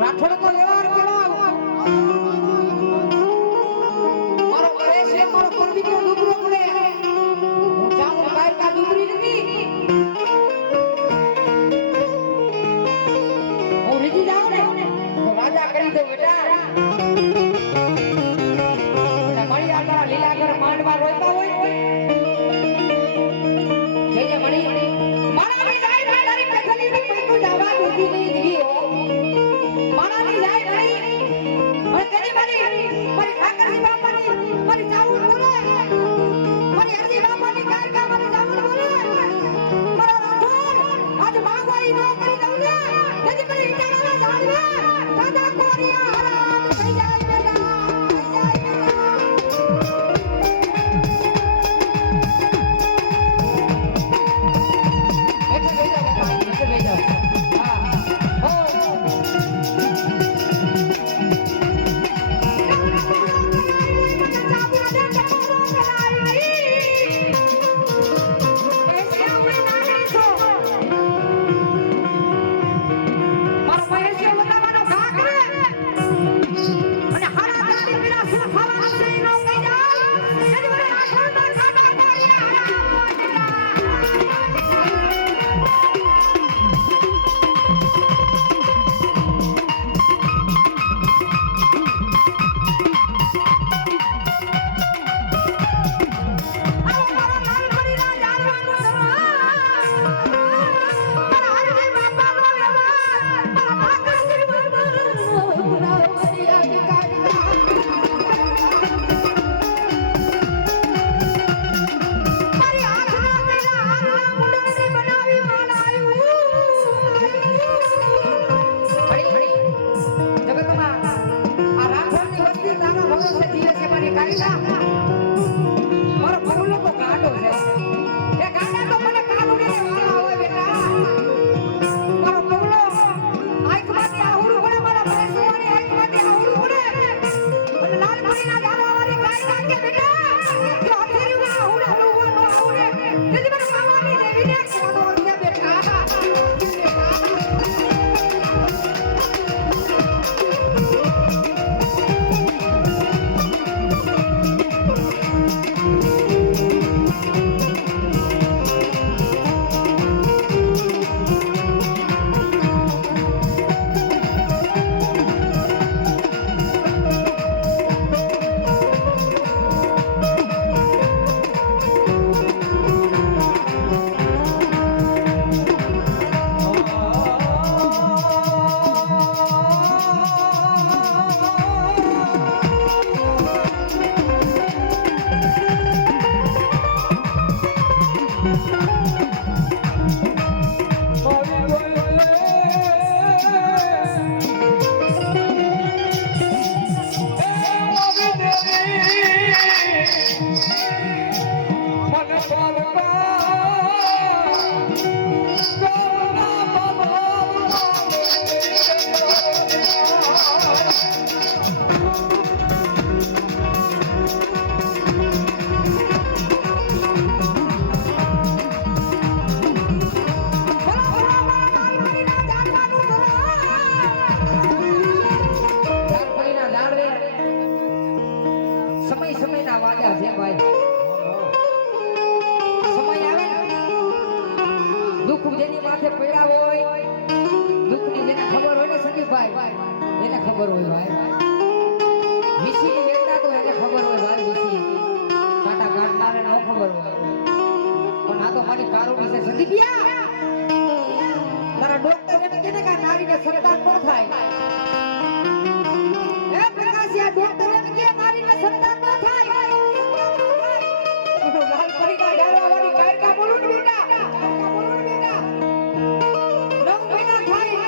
રાઠોડ તો લેવાર કેવા મારો પરેશ છે મારો પરવી નો ડુબરો પડે હું જાઉં બહાર કા ડુબરી નથી હું રીજી જાઉં ને તો રાજા કરી દો બેટા મળી આ તારા લીલા કર માંડવા રોતા હોય જઈએ મળી મારા ની જાય મારી પેથલી ની તું જવા દોતી નહીં દીવી હો મારા ની જાય મળી અને તેની મારી ઠાકરજી બાપાની મારી જાવું બોલે મારી હરજી બાપાની કારકા મારી જાવું બોલે મારો રાઠોડ આજ માગવાઈ નો કરી દઉં ને તેથી કરી ઈટાના જાળવે દાદા કોરિયા હરામ થઈ જાય લાલ સમયના વાગ્યા છે ભાઈ. સમય આવે ને દુઃખ જેની માથે પડ્યા હોય, દુઃખની જેને ખબર હોય ને સંદીપભાઈ, એને ખબર હોય ભાઈ. વિસીની વેદના તો એને ખબર હોય ભાઈ. વિસી કાંટા કાઢનારે ન ખબર હોય, પણ આ તો મારી કારુણી છે સંદીપિયા. તારા ડોક્ટર એમ કહે ને કે નારીને સંતાન ન થાય. હે પ્રકાશિયા ડોક્ટર એમ કહે નારીને સંતાન ન થાય. લાલ પરીના ડેરવા વાળી કાયકા બોલું ને બેટા, બોલું ને બેટા. 9 મહિના થાય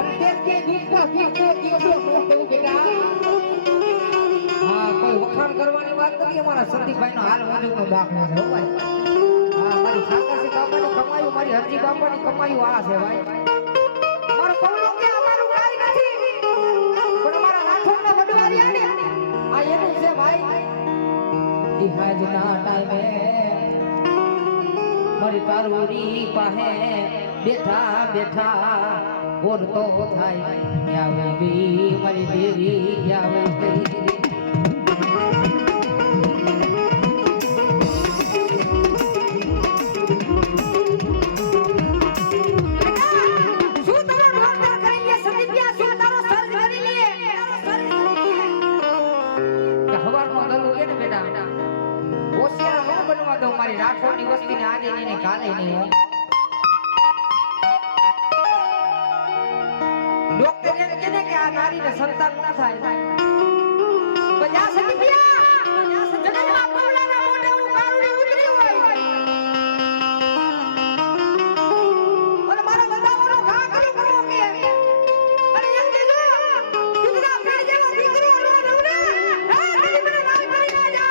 અને તે કે દૂધના પીતો દિવસો મોટો બેટા. હા, કોઈ વખાણ કરવાની વાત નથી. અમારા સંદીપભાઈનો હાલ વાજુનો દાખલો છે ભાઈ. હા, મારી સાકરસી બાપાની કમાયું, મારી હરજી બાપાની કમાયું આ છે ભાઈ. મારો પવલો કે અમારું કાઈ નથી, પણ અમારા નાથોના વડવારી આને આ એનું છે ભાઈ. દિહાજના ટાઈમે મારી કારુણી પાસે બેઠા બેઠા ઓરતો થાય. આવે ગઈ મારી દેવી, આવે ગઈ. મારી રાખોની વસ્તીને આજે નહીં કાલે નહીં. ડોક્ટર એમ કહે કે આ નારીને સંતાન ન થાય. બજા સંદીપિયા જગતમાં પવલાના મોઢે હું કારુણી ઉતરી હોય અને મારો બધાનો ઘા ખરું કરવો કે અને એમ કીધું કુતરા ફેર જેવો દીકરો નો રવને હા તને મને નાઈ પડી ના જા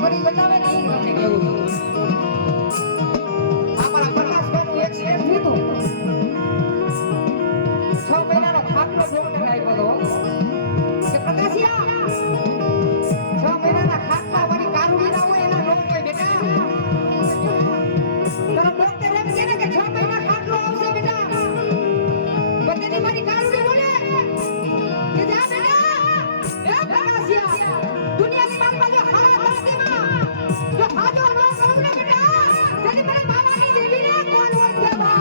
કરી બતાવે ને એ તમને કેવું અમારા પ્રકાશભાઈનું એક્સિડન્ટ થયું હતું 6 મહિનાનો ખાટલો ડોક્ટર આપ્યો હતો કે પ્રકાશિયા 6 મહિનાના ખાટલા વાળી કારુડી ના હોય એના લોન હોય બેટા તને ડોક્ટર એમ કહે ને કે 6 મહિના ખાટલો આવશે બેટા બધી મારી કારુડી બોલે કે જા બેટા એ પ્રકાશિયા દુનિયાની મારી પાસે હારા દાદીમાં જો હાજો ન કરું ને બેટા તેની મને બાબાની દેવીને કોણ હોય દેવા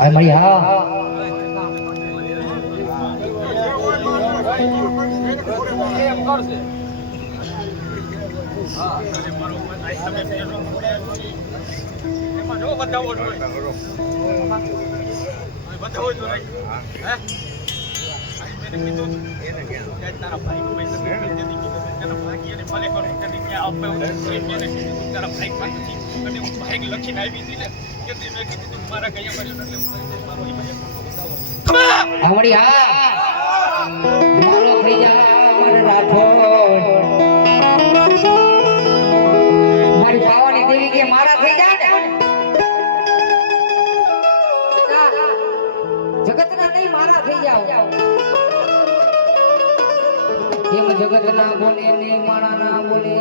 Ay Maria. Amari ha મારો થઈ જા મારે રાઠોડ મારી પાવાની દેવી કે મારા થઈ જા ને જગતના નહીં મારા થઈ જાવ એમ જગત ના બોલે ને માણા ના બોલે